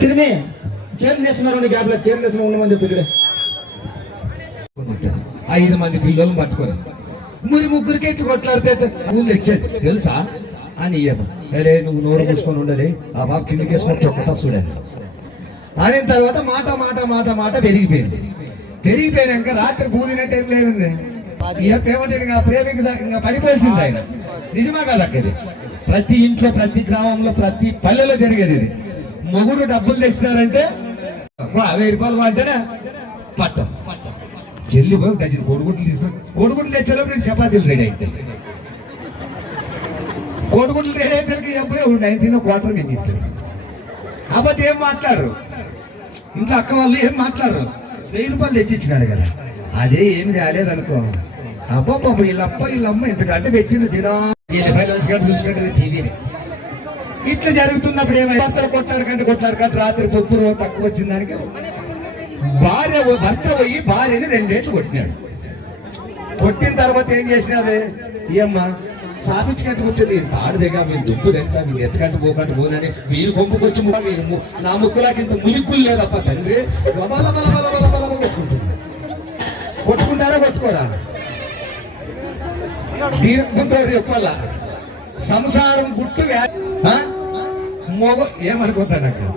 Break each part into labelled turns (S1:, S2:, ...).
S1: తిరిమి. చైర్లు వేస్తున్నారు గ్యాప్లో చైర్లు వేసిన ఉండమని చెప్పి ఇక్కడ.
S2: ఐదు మంది పిల్లలు పట్టుకొని. మురి ముగ్గురికి ఎట్టి కొట్లాడితే ఊళ్ళు తెచ్చేది తెలుసా? అని ఇయ్యను అరే నువ్వు నోరు మూసుకొని ఉండలే ఆ బాబు కిందకి వేసుకొని ఒక్కటా చూడండి. అయిన తర్వాత మాట మాట మాట మాట పెరిగిపోయింది. పెరిగిపోయినాక రాత్రి పూదిన టైం లేనుంది ఇక ప్రేమిక ఇంకా పడిపోయాల్సింది ఆయన. నిజమా కాదు అక్కది ప్రతి ఇంట్లో ప్రతి గ్రామంలో ప్రతి పల్లెలో జరిగేది ఇది. మొగుడు డబ్బులు తెచ్చినారంటే వా, వెయ్యి రూపాయలు అంటేనే పట్టం. జల్లి పోయి డజన్ కోడిగుడ్లు తీసుకుని కోడిగుడ్లు తెచ్చేలోపు నేను చపాతీలు రెడీ అయితే కోడిగుడ్లు రెడీ అయితే ఎప్పుడే నైన్టీన్ క్వార్టర్ నేను ఇంట్లో అబ్బాయి ఏం మాట్లాడరు. ఇంట్లో అక్క వాళ్ళు ఏం మాట్లాడరు. వెయ్యి రూపాయలు తెచ్చిచ్చినాడు కదా. అదే ఏమి రాలేదు అనుకో పాప వీళ్ళప్ప వీళ్ళమ్మ ఇంతకంటే పెట్టిన దినా. వీళ్ళ పైన చూసుకుంటే టీవీని. ఇట్లా జరుగుతున్నప్పుడు ఏమైనా భర్తలు కొట్టాడు కంటే కొట్టాడు కంటే రాత్రి పొద్దు తక్కువ వచ్చిన దానికి. భార్య భర్త పోయి భార్యని రెండేట్లు కొట్టినాడు. కొట్టిన తర్వాత ఏం చేసినది ఏమ్మా సాపించుకంటే కూర్చొని తాడు దిగా మీరు దుప్పు తెచ్చా? మీరు ఎత్తకంటే పోకంటే పోనని వీరు కొంపుకొచ్చి మీరు నా ముక్కులాకి ఇంత మునిక్కులు లేదప్ప తండ్రి. బల బల బల బల బల కొట్టుకుంటుంది. కొట్టుకుంటారా కొట్టుకోరా? దీర్ఘంతోడు చెప్పాలా? సంసారం గుట్టు వ్యా- మొగ ఏమనుకుంటాను అక్కడ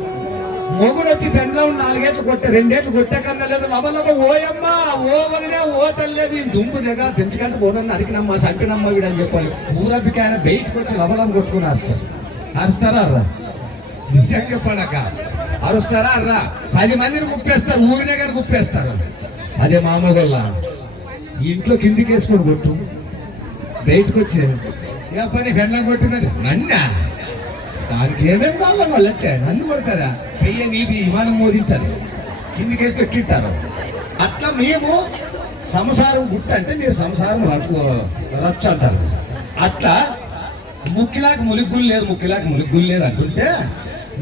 S2: మొగుడు వచ్చి పెండ్లో నాలుగేట్లు కొట్టే రెండేట్లు కొట్టే కన్నా లేదు. లబలబ ఓయమ్మ ఓ వదిలే ఓ తల్లే మీ దుమ్ము దగ్గర పెంచుకంటే పోనని అరికినమ్మ సంకినమ్మ వీడు అని చెప్పాలి. ఊరబ్బికి ఆయన బయటకు వచ్చి లబలం కొట్టుకుని అరుస్తారు. అరుస్తారా అర్రా నిజంగా చెప్పాడక అరుస్తారా అర్రా పది మందిని గుప్పేస్తారు ఊరినే కానీ గుప్పేస్తారు. అదే మామూలు ఇంట్లో కిందికి వేసుకొని కొట్టు. బయటకు వచ్చి ఏ పని? బెల్లం కొట్టినది నన్నా? దానికి ఏమేమి కావాలి వాళ్ళంటే నన్ను కొడతారా? పెయ్య మీ విమానం మోదింటారు కిందికేసి ఎక్కింటారు అట్లా మేము సంసారం గుట్ట అంటే మీరు సంసారం రచ్చు రచ్చు అంటారు. అట్లా ముక్కిలాకి ములుగులు లేదు ముక్కిలాకి ములుగులు లేదు అంటుంటే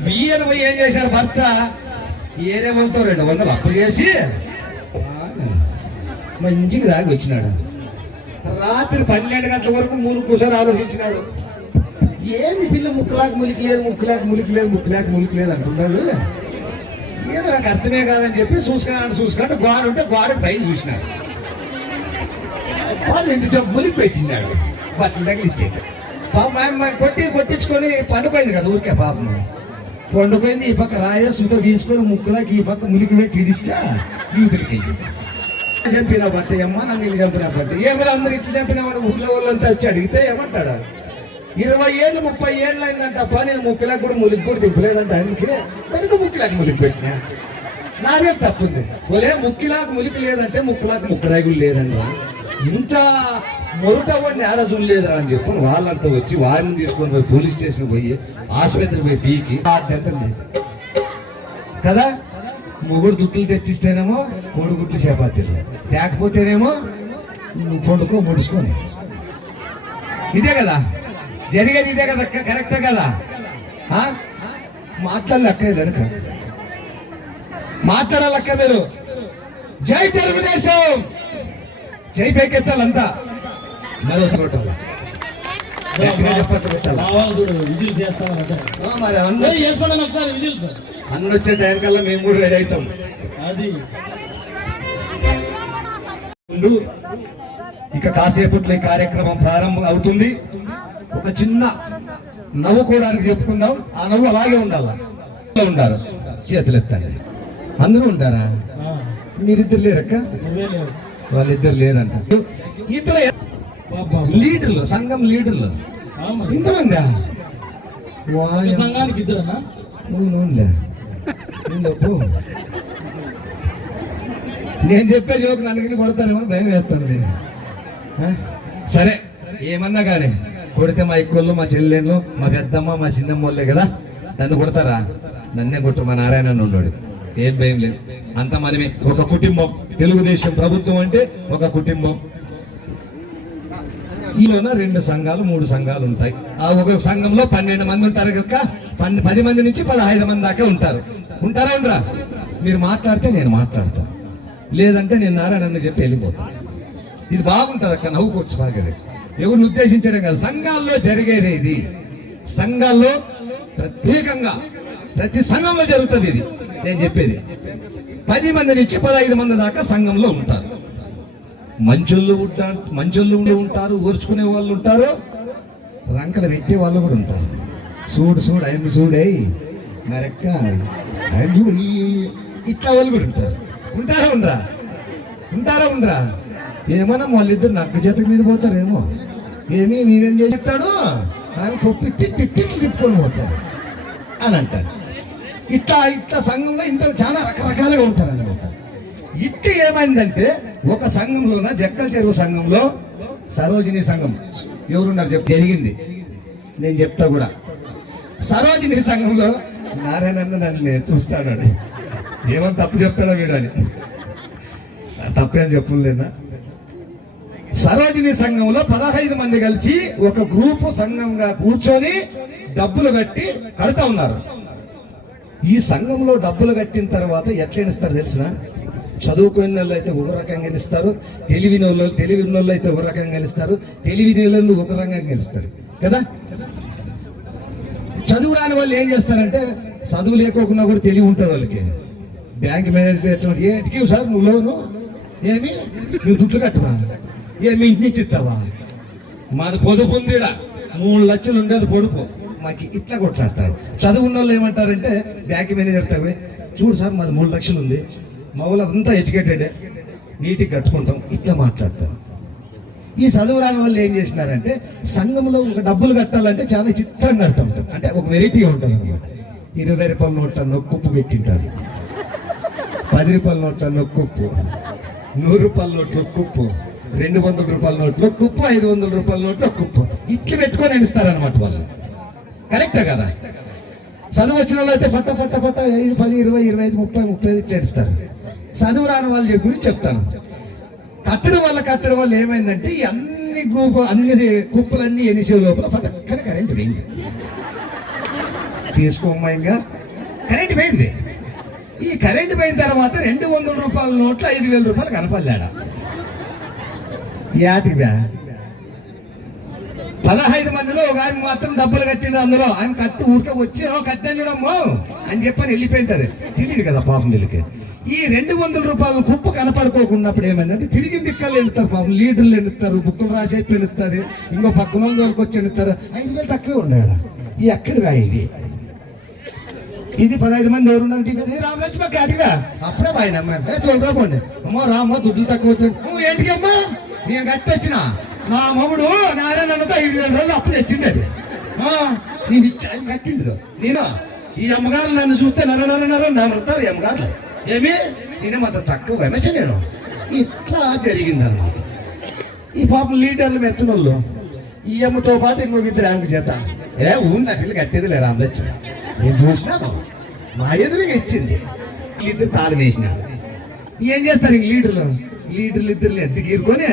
S2: బియ్యను పోయి ఏం చేశారు భర్త? ఏరే వాళ్ళతో రెండు వందలు అప్పు చేసి మంచిగా రాగి వచ్చినాడు. రాత్రి పన్నెండు గంటల వరకు మూడు కూర్చొని ఆలోచించినాడు. ఏంది పిల్ల ముక్కులాకు ములికి లేదు ములికిలేదు ములికి లేదు ములికి లేదు అంటున్నాడు. ఏదో నాకు అర్థమే కాదని చెప్పి చూసుకున్నాడు చూసుకుంటే గోడ ఉంటే గోడ పైన చూసినాడు. వాడు ఎంత చెప్పు ములికి పెట్టినాడు బట్టలు తగిలిచ్చేది. పాపం ఆయన కొట్టి కొట్టించుకొని పండుపోయింది కదా ఊరికే పాపం. పండుపోయింది ఈ పక్క రాయ సుత తీసుకొని ముక్కులాకి ఈ పక్క ములికి పెట్టి ఇడిస్తా ఈ పిలికి చంపిన బట్ట అమ్మ నన్ను ఇల్లు చంపిన బట్ట ఏమైనా అందరు ఇట్లా చంపిన వాళ్ళు ఊళ్ళో వాళ్ళంతా వచ్చి అడిగితే ఏమంటాడు? ఇరవై ఏళ్ళు ముప్పై ఏళ్ళు అయిందంటప్ప నేను ముక్కులకు కూడా ములికి కూడా తిప్పలేదంట. ఆయనకి దానికి ముక్కులకు ములికి పెట్టినా. నాదేం తప్పుంది? ఒలే ముక్కిలాకు ములికి లేదంటే ముక్కులాకు ముక్కరాగులు లేదండి ఇంత మొరుట నేరజులు లేదురా అని చెప్పి వాళ్ళంతా వచ్చి వారిని తీసుకొని పోయి పోలీస్ స్టేషన్ పోయి ఆసుపత్రి పోయి పీకి. కదా? మొగుడు దుట్టులు తెచ్చిస్తేనేమో కోడిగుడ్లు చపాతీలు తేకపోతేనేమో నువ్వు పండుకో ముడుచుకొని ఇదే కదా? జరిగేది ఇదే కదా? కరెక్టే కదా? ఆ? మాట్లాడాలి అక్క వెనుక. మాట్లాడాలక్క మీరు జై తెలుగుదేశం! జై పైకెత్తాలంతా. మరోసారి మరి అన్న
S3: చేసుకోండి ఒకసారి విజిల్ సార్
S2: అన్న వచ్చే టైం కల్లా మేము కూడా రెడీ అవుతాం.
S3: అది.
S2: ముందు ఇక కాసేపట్లో ఈ కార్యక్రమం ప్రారంభం అవుతుంది. ఒక చిన్న నవ్వుకోవడానికి చెప్పుకుందాం. ఆ నవ్వు అలాగే ఉండాలి. ఉండాలి చేతులు ఎత్తండి. అందరూ ఉంటారా? మీరిద్దరు లేరక్క? వాళ్ళిద్దరు లేరంట. ఇద్దరు. లీడర్లు సంఘం లీడర్లు. ఇంతమంది?
S3: సంఘానికి ఇద్దరన్నా
S2: నేను చెప్పే జోకు నలుగురిని కొడతానేమో భయం వేస్తాను సరే ఏమన్నా కానీ కొడితే మా ఎక్కుళ్ళు మా చెల్లెళ్ళు మా పెద్దమ్మ మా చిన్నమ్మ వాళ్ళే కదా? నన్ను కొడతారా? నన్నే కొట్టు మా నారాయణ ఉన్నాడు ఏం భయం లేదు. అంత మనమే. ఒక కుటుంబం. తెలుగుదేశం ప్రభుత్వం అంటే ఒక కుటుంబం. ఈలోన రెండు సంఘాలు మూడు సంఘాలు ఉంటాయి. ఆ ఒక సంఘంలో పన్నెండు మంది ఉంటారు కనుక పన్నె పది మంది నుంచి పదహైదు మంది దాకా ఉంటారు. ఉంటారా ఉండరా? మీరు మాట్లాడితే నేను మాట్లాడతాను లేదంటే నేను నారాయణ చెప్పి వెళ్ళిపోతాను ఇది బాగుంటుంది అక్క నవ్వుకోవచ్చు బాగా. ఎవరిని ఉద్దేశించడం కాదు. సంఘాల్లో జరిగేది ఇది. సంఘాల్లో ప్రత్యేకంగా ప్రతి సంఘంలో జరుగుతుంది ఇది. నేను చెప్పేది. పది మంది నుంచి పదహైదు మంది దాకా సంఘంలో ఉంటారు. మంచోళ్ళు ఉంటారు మంచోళ్ళు ఉండి ఉంటారు ఓర్చుకునే వాళ్ళు ఉంటారు రంకలు పెట్టే వాళ్ళు కూడా ఉంటారు. చూడు చూడు ఆయన చూడే మరెక్క? ఆయన చూడు ఇట్లా వాళ్ళు కూడా ఉంటారు. ఉంటారా ఉండరా? ఉంటారా ఉండరా? ఏమన్నా వాళ్ళిద్దరు నక్క చేత మీద పోతారేమో. ఏమి మీరేం చేస్తాడు? ఆయన కొప్పి తిట్టి తిట్టి తిప్పుకొని పోతారు. అని అంటారు. ఇట్లా ఇట్లా సంఘంలో ఇంత చాలా రకరకాలుగా ఉంటారు అనమాట ఇట్టు ఏమైందంటే ఒక సంఘంలోన? జక్కల చెరువు సంఘంలో? సరోజిని సంఘం. ఎవరున్నారు చెప్ జరిగింది. నేను చెప్తా కూడా. సరోజిని సంఘంలో నారాయణ నన్ను చూస్తాడు. ఏమని తప్పు చెప్తాడో వీడు అని. తప్పేం చెప్పలేనా సరోజిని సంఘంలో పదహైదు మంది కలిసి ఒక గ్రూపు సంఘంగా కూర్చొని డబ్బులు కట్టి కడతా ఉన్నారు. ఈ సంఘంలో డబ్బులు కట్టిన తర్వాత ఎట్లా ఇస్తారు తెలిసిన? చదువుకున్న వాళ్ళు అయితే ఒక రకంగా గెలుస్తారు తెలివిన వాళ్ళు తెలివిన వాళ్ళు అయితే ఒక రకంగా గెలుస్తారు తెలివిని వాళ్ళు ఒక రకంగా గెలుస్తారు. కదా? చదువు రాని వాళ్ళు ఏం చేస్తారంటే చదువు లేకోకుండా కూడా తెలివి ఉంటుంది వాళ్ళకి. బ్యాంక్ మేనేజర్ ఎట్లా ఏంటికి సార్ నువ్వు లోను? ఏమి? నువ్వు దుడ్లు కట్టవా? ఏమి? ఇంటి నుంచి ఇస్తావా? మాది పొదుపు ఉంది మూడు లక్షలు ఉండేది పొడుపు మాకు ఇట్లా కొట్లాడతారు. చదువున్న వాళ్ళు ఏమంటారంటే బ్యాంక్ మేనేజర్ తగ్గి చూడు సార్ మాది మూడు లక్షలు ఉంది. మౌలంతా వాళ్ళు ఎడ్యుకేటెడ్. నీటికి కట్టుకుంటాం ఇట్లా మాట్లాడతారు. ఈ చదువు రాని వాళ్ళు ఏం చేసినారంటే సంఘంలో ఒక డబ్బులు కట్టాలంటే చాలా చిత్రంగా కడతా ఉంటారు అంటే ఒక వెరైటీ ఉంటుంది అనమాట ఇరవై రూపాయల నోట్ల కుప్పు పెట్టింటారు. పది రూపాయల నోట్ల కుప్పు నూరు రూపాయల నోట్లు కుప్పు రెండు వందల రూపాయల నోట్లు కుప్పు ఐదు వందల రూపాయల నోట్లు కుప్పు ఇట్లు పెట్టుకొని ఎనిస్తారనమాట వాళ్ళు. కరెక్టే కదా? చదువు వచ్చిన వాళ్ళు అయితే పట్ట పట్ట పట్ట ఐదు పది ఇరవై ఇరవై ఐదు ముప్పై ముప్పై ఐదు ఇట్లా ఎడుస్తారు చదువు రాని వాళ్ళ గురించి చెప్తాను. కట్టడం వల్ల కట్టడం వల్ల ఏమైందంటే అన్ని గ్రూప్ అన్ని కుప్పలన్నీ ఎనిసే లోపల పటక్కన కరెంట్ పోయింది. తీసుకోమ్మాయిగా ఇంకా. కరెంట్ పోయింది. ఈ కరెంట్ పోయిన తర్వాత రెండు వందల రూపాయల నోట్లు ఐదు వేల రూపాయలు కనపల్లాడ యాటిగా పదహైదు మందిలో ఒక ఆయన మాత్రం డబ్బులు కట్టిండు అందులో. ఆయన కట్టు ఊరికే వచ్చి "ఓ, చూడమ్మో అని చెప్పని వెళ్ళిపోయింటది. తెలియదు కదా పాపం వీళ్ళకి. ఈ రెండు వందల రూపాయల కుప్ప కనపడుకోకున్నప్పుడు ఏమైందంటే తిరిగి దిక్కలు వెళ్తారు పాపం. లీడర్లు ఎన్నుతారు బుక్కులు రాసేట్టు ఎన్నుతారు. ఇంకో పక్కన వరకు వచ్చి ఎన్నుతారు. ఐదు వేలు తక్కువే ఉన్నాడు ఈ ఎక్కడివా ఇది? ఇది పదహైదు మంది ఎవరు ఉన్నారు? టీవీ ఏ అడిగా అప్పుడే ఆయన అమ్మాయి. చూడరా పోండి. అమ్మో రామ్మ దుడ్లు తక్కువ అవుతుంది. అమ్మా? నేను కట్టొచ్చినా. మా మొగుడు నారాయణతో ఐదు వేల రోజులు అప్పు తెచ్చింది అది ఆ, నేను ఇచ్చాను ఆయన నేను? ఈ అమ్మగారు నన్ను చూస్తే నర నర నర నరుతారు అమ్మగారు. ఏమి? నేను అంత తక్కువ వెమస నేను. ఇట్లా జరిగింది అన్నమాట ఈ పాపం లీడర్లు మెత్తనోళ్ళు. ఈ అమ్మతో పాటు ఇంకొక ఇద్దరు ఆమె చేత. ఏ ఊరు నా పిల్లలు కట్టేది లే రామలక్ష్మి. నేను చూసినాను మా ఎదురుగా ఇచ్చింది. వీళ్ళిద్దరు తాళం వేసినారు. ఏం చేస్తారు ఇంక లీడర్లు? లీడర్లు ఇద్దరు ఎద్దు గీరుకొని?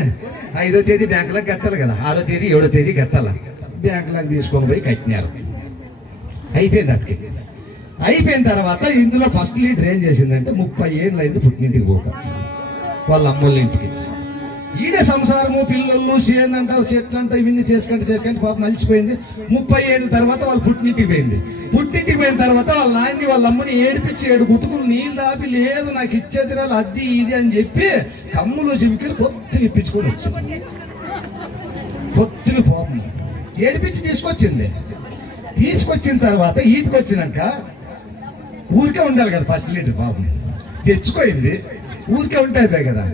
S2: ఐదో తేదీ బ్యాంకులకు కట్టాలి కదా. ఆరో తేదీ ఏడో తేదీ కట్టాలి? బ్యాంకులకు తీసుకొని పోయి కట్టినారు. అయిపోయింది అటుకి అయిపోయిన తర్వాత ఇందులో ఫస్ట్ లీడర్ ఏం చేసిందంటే ముప్పై ఏళ్ళు అయింది పుట్టినింటికి పోక. వాళ్ళ అమ్మోళ్ళ ఇంటికి. ఈడే సంసారము పిల్లలు చేనంట చెట్లంట ఇవన్నీ చేసుకుంటే చేసుకుంటే పాప మలిచిపోయింది ముప్పై ఏళ్ళ తర్వాత వాళ్ళు పుట్టింటికి పోయింది. పుట్టింటికి పోయిన తర్వాత వాళ్ళ నాయన్ని వాళ్ళ అమ్మని ఏడిపించి ఏడు గుట్టుకులు నీళ్ళు దాపి లేదు నాకు ఇచ్చేది రాలు అది ఇది అని చెప్పి కమ్ములు చిమికిలు పొత్తులు ఇప్పించుకొని వచ్చింది. పొత్తులు పాపం. ఏడిపించి తీసుకొచ్చింది. తీసుకొచ్చిన తర్వాత ఈతికి ఊరికే ఉండాలి కదా ఫస్ట్ లీటర్ పాపం. తెచ్చుకోయింది. ఊరికే ఉంటాయి కదా.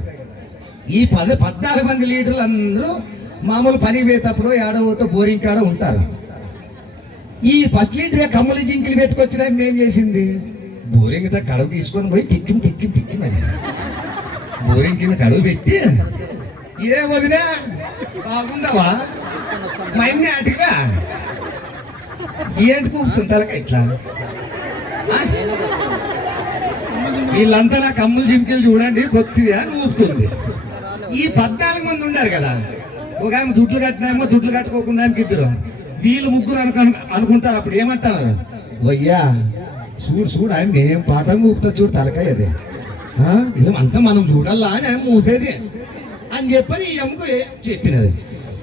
S2: ఈ పది పద్నాలుగు మంది లీడర్లు అందరూ మామూలు పని పోయేటప్పుడు ఏడవతో బోరింగ్ కాడ ఉంటారు. ఈ ఫస్ట్ లీటర్ కమ్మలు జింకిలు పెట్టుకొచ్చిన ఏం చేసింది? బోరింగ్తో కడుగు తీసుకొని పోయి టిక్కిం టిక్కిం టిక్కిం అని. బోరింగ్ కింద కడుగు పెట్టి ఏ వదినా బాగుండవా? మా అన్ని అటుగా ఏంటి కూపుతుంటారు ఇట్లా? వీళ్ళంతా నా కమ్ములు జింకిలు చూడండి కొత్తవి అని ఊపుతుంది. ఈ పద్నాలుగు మంది ఉన్నారు కదా. ఒక ఆమె దుడ్లు కట్టినామో దుడ్లు కట్టుకోకుండా ఆమెకి ఇద్దరు. వీళ్ళు ముగ్గురు అనుకు అనుకుంటారు అప్పుడు ఏమంటారు? అయ్యా చూడు చూడు ఆమె ఏం పాఠం ఊపుతా చూడు తలకాయ అది. ఏమంతా మనం చూడాలా అని ఆమె ఊపేది. అని చెప్పని ఈ అమ్మకు చెప్పినది.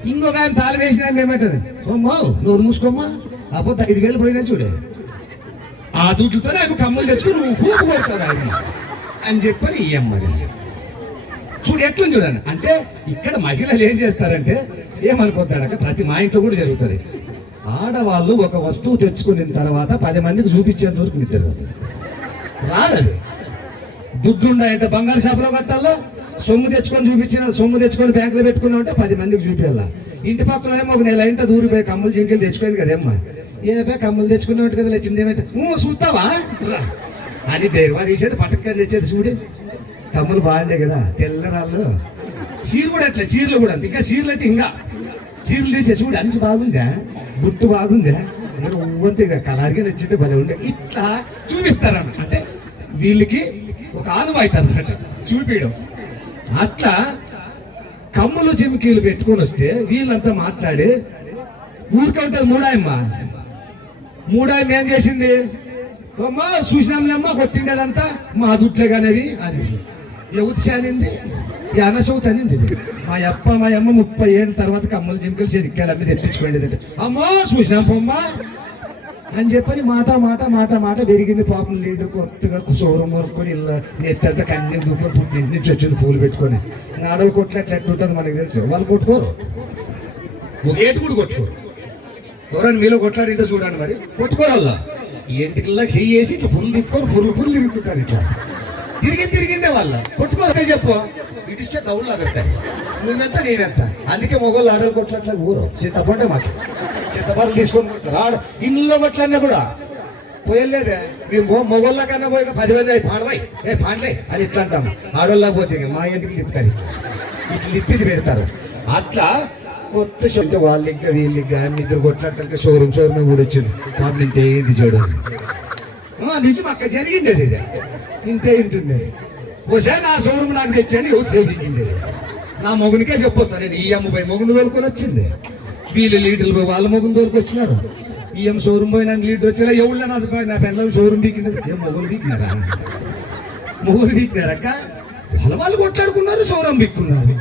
S2: ఇంకొక ఆమె తాళ వేసిన ఆమె ఏమంటది? అమ్మా నోరు మూసుకోమ్మా. అప్పుడు ఐదు వేలు పోయినా చూడే. ఆ దుడ్డుతోనే ఆమె కమ్మలు తెచ్చుకుని ఊపు కొడతావు ఆయన. అని చెప్పని ఈ అమ్మ చూడు ఎట్లుంది చూడండి. అంటే ఇక్కడ మహిళలు ఏం చేస్తారంటే ఏమనుకుంటాడక ప్రతి మా ఇంట్లో కూడా జరుగుతుంది. ఆడవాళ్ళు ఒక వస్తువు తెచ్చుకున్న తర్వాత పది మందికి చూపించేంత వరకు నిద్ర రాదది. దుడ్డు బంగారు షాపులో కట్టాలా? సొమ్ము తెచ్చుకొని చూపించిన సొమ్ము తెచ్చుకొని బ్యాంకులో పెట్టుకున్నా ఉంటే పది మందికి చూపించాలా ఇంటి పక్కన ఏమో ఒక నెల ఇంట దూరిపోయి కమ్మలు జింకలు తెచ్చుకోయింది కదేమ్మా ఏపే కమ్మలు తెచ్చుకున్నావు కదా లేచింది ఏమంటే చూస్తావా? అని అని బేరువా తీసేది పటక్కని తెచ్చేది చూడు. కమ్మలు బాగుండే కదా తెల్లరాళ్ళు. చీర కూడా అట్లా చీరలు కూడా. ఇంకా చీరలు అయితే ఇంకా. చీరలు తీసే చూడు అంచు బాగుందా? బుట్టు బాగుందా? మరి ఇంకా కలర్గా నచ్చింది భలే ఉండే. ఇట్లా చూపిస్తారన్న అంటే వీళ్ళకి ఒక ఆనవాయితీ అన్నమాట. చూపించడం అట్లా కమ్మలు చిమికీలు పెట్టుకొని వస్తే వీళ్ళంతా మాట్లాడి ఊరికంటే మూడాయమ్మ. మూడాయమ్మ ఏం చేసింది? అమ్మా చూసినాంలేమ్మా కొట్టిండేదంతా మా దుట్లే కానీ అని. ఎవతి శానింది ఈ అనసౌత్ అనింది ఇది. మా అప్ప మా అమ్మ ముప్పై ఏళ్ళ తర్వాత కమ్మలు జింకలు చెరిక్కాలు అమ్మి తెప్పించుకోండి అమ్మో చూసినా పొమ్మా అని చెప్పని మాట మాట మాట మాట పెరిగింది పాపం లీడర్ కొత్తగా సౌరం వరుకొని ఇల్లు నెత్తంతా కన్నీ దూపలు పుట్టి ఇంటి నుంచి వచ్చింది పూలు పెట్టుకొని. ఆడలు కొట్లట్లు ఎట్లుంటుంది మనకి తెలుసు. వాళ్ళు కొట్టుకోరు. ఒక ఏటు కూడా కొట్టుకోరు. ఎవరైనా మీలో కొట్లాడింటే చూడండి మరి. కొట్టుకోరు వాళ్ళ ఇంటికిల్లా చెయ్యి వేసి ఇట్లా పుల్లు తిప్పుకొని పుల్లు పుల్లు తిరుగుతుంటారు ఇట్లా. తిరిగి తిరిగిందే వాళ్ళ. కొట్టుకోరు చెప్పు? ఇటు దౌళ్ళు అగట్టాయి నువ్వెంత నేనెంత. అందుకే మొగోళ్ళు ఆడలు కొట్లట్లా ఊరు. చిత్తపండే మాట చిత్తపండు తీసుకొని రాడు. ఇల్లు కొట్లన్నా కూడా పోయలేదే. మేము మొగోళ్ళ కన్నా పోయి పదివేలు అయి పాడవై. ఏ పాడలే. అని ఇట్లా అంటాము ఆడోళ్ళకి పోతే మా ఇంటికి తిప్పుతారు ఇట్లా తిప్పిది పెడతారు. అట్లా కొత్త షో వాళ్ళు ఇంకా వీళ్ళు ఇంకా ఇద్దరు కొట్లాడటానికి షోరూమ్ షోరూమ్ కూడా వచ్చింది. పాపం ఇంతే ఏంది చూడాలి ఆ, నిజం అక్కడ జరిగిండేది ఇది ఇంతే ఇంటుంది. ఒకసారి నా షోరూమ్ నాకు తెచ్చండి ఎవరు చేయించింది నా మొగునికే చెప్పొస్తాను నేను ఈ అమ్మ మొగుని తోలుకొని వచ్చింది. వీళ్ళు లీడర్లు పోయి వాళ్ళ మొగుని తోలుకొచ్చినారు ఈ షోరూమ్ పోయి నాకు లీడర్ వచ్చేలా ఎవళ్ళ నా నా పెళ్ళ షోరూమ్ బీకింది ఏం మొగులు బీకినారా మొగులు బీకినారక్క వాళ్ళ వాళ్ళు కొట్లాడుకున్నారు షోరూమ్ బిక్కున్నారు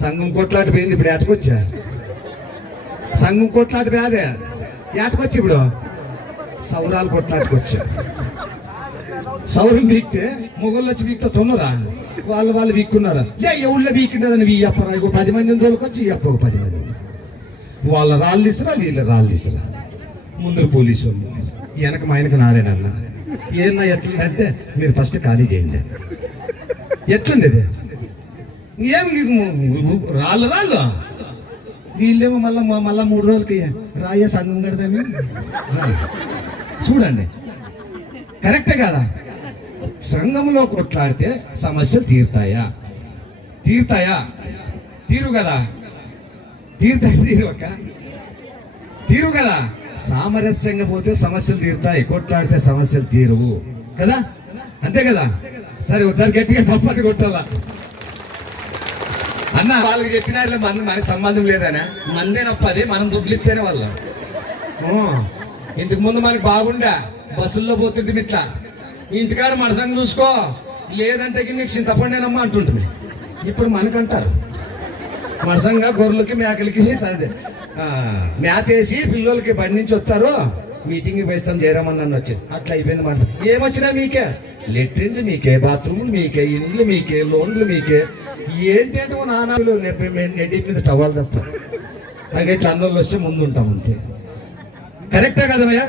S2: సంఘం కొట్లాట పోయింది ఇప్పుడు ఏటకొచ్చా? సంఘం కొట్లాట పోయాదే ఏటకొచ్చి ఇప్పుడు? సౌరాలు కొట్లాటకొచ్చా? సౌరం బీక్తే మొగోళ్ళు వచ్చి బీక్తే తొన్నరా వాళ్ళు వాళ్ళు బీక్కున్నారా? లే ఎవళ్ళ బీక్కింటారని వీ అప్పరా ఇగో పది మంది తోలుకొచ్చి ఈ అప్ప పది మంది. వాళ్ళ రాళ్ళు ఇస్తారా వీళ్ళ రాళ్ళు ఇస్తారా? ముందు పోలీసు వాళ్ళు. వెనక మా ఆయనకు నారాయణ ఏమన్నా ఎట్లా అంటే మీరు ఫస్ట్ ఖాళీ చేయండి. ఎట్లుంది ఇది? ఏం రాళ్ళు రాళ్ళు? వీళ్ళేమో మళ్ళా మళ్ళా మూడు రోజులకి రాయ సంఘం కడతాను. చూడండి. కరెక్టే కదా? సంఘంలో కొట్లాడితే సమస్యలు తీరుతాయా? తీరుతాయా? తీరు కదా. తీరుతాయి తీరు అక్క? తీరు కదా. సామరస్యంగా పోతే సమస్యలు తీరుతాయి కొట్లాడితే సమస్యలు తీరువు కదా? అంతే కదా? సరే ఒకసారి గట్టిగా సంపాదన కొట్టాలా? అన్న వాళ్ళకి చెప్పినా మన మనకి సంబంధం లేదనా? మందేనప్పది మనం దుడ్లిస్తేనే వాళ్ళ. ఇంతకు ముందు మనకి బాగుండా? బస్సుల్లో పోతుంటే ఇట్లా. ఇంటికాడ మనసంగా చూసుకో. లేదంటే కి నీకు చింతపండేనమ్మా అంటుంటుంది. ఇప్పుడు మనకంటారు. మనసంగా గొర్రెలకి మేకలకి సరే. మేత వేసి పిల్లలకి బండి నుంచి వస్తారు. మీటింగ్ పెడతాం జయరామన్ నన్ను వచ్చింది అట్లా అయిపోయింది మన ఏమొచ్చినా మీకే? లెట్రిన్లు మీకే బాత్రూమ్లు మీకే ఇండ్లు మీకే లోన్లు మీకే. ఏంటి అంటే నాన్నలు నెడ్డి మీద టవాల్ తప్ప. అలాగే టన్నులు వస్తే ముందు ఉంటాం అంతే. కరెక్టే కదమయ్యా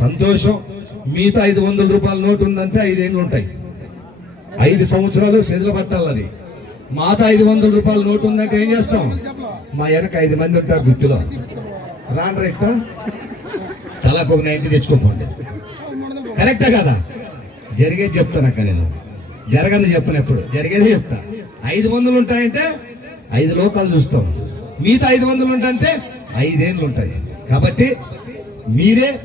S2: సంతోషం. మీతో ఐదు వందల రూపాయల నోటు ఉందంటే ఐదేళ్ళు ఉంటాయి. ఐదు సంవత్సరాలు సెదిల పట్టాలి అది. మాత ఐదు వందల రూపాయల నోటు ఉందంటే ఏం చేస్తాం? మా వెనక ఐదు మంది ఉంటారు గుర్తులో. రాను రైట్ తలకు ఒక నైన్టీ తెచ్చుకోకండి కరెక్టే కదా? జరిగేది చెప్తాను అక్క నేను. జరగని చెప్పను ఎప్పుడు. జరిగేది చెప్తా. ఐదు వందలు ఉంటాయంటే ఐదు లోకాలు చూస్తాం. మిగతా ఐదు వందలు ఉంటాయంటే ఐదేళ్ళు ఉంటాయి. కాబట్టి మీరే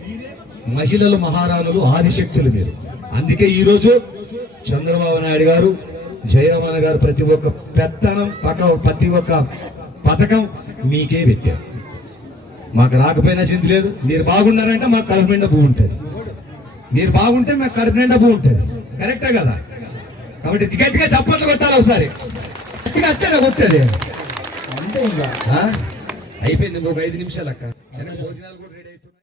S2: మహిళలు మహారాణులు ఆదిశక్తులు మీరు. అందుకే ఈరోజు చంద్రబాబు నాయుడు గారు జయరమణ గారు ప్రతి ఒక్క పెత్తనం పక ప్రతి ఒక్క పథకం మీకే పెట్టారు. మాకు రాకపోయినా చింత లేదు. మీరు బాగున్నారంటే మాకు కడుపు నిండా భూ ఉంటుంది. మీరు బాగుంటే మాకు కడుపు నిండా భూ ఉంటుంది. కరెక్టే కదా? కాబట్టి గట్టిగా చప్పట్లు కొట్టాలి ఒకసారి. గట్టిగా అంతేనా కొట్టేది.
S1: అంతే
S2: ఆ? అయిపోయింది ఇంకొక ఐదు నిమిషాలు అక్క. భోజనాలు కూడా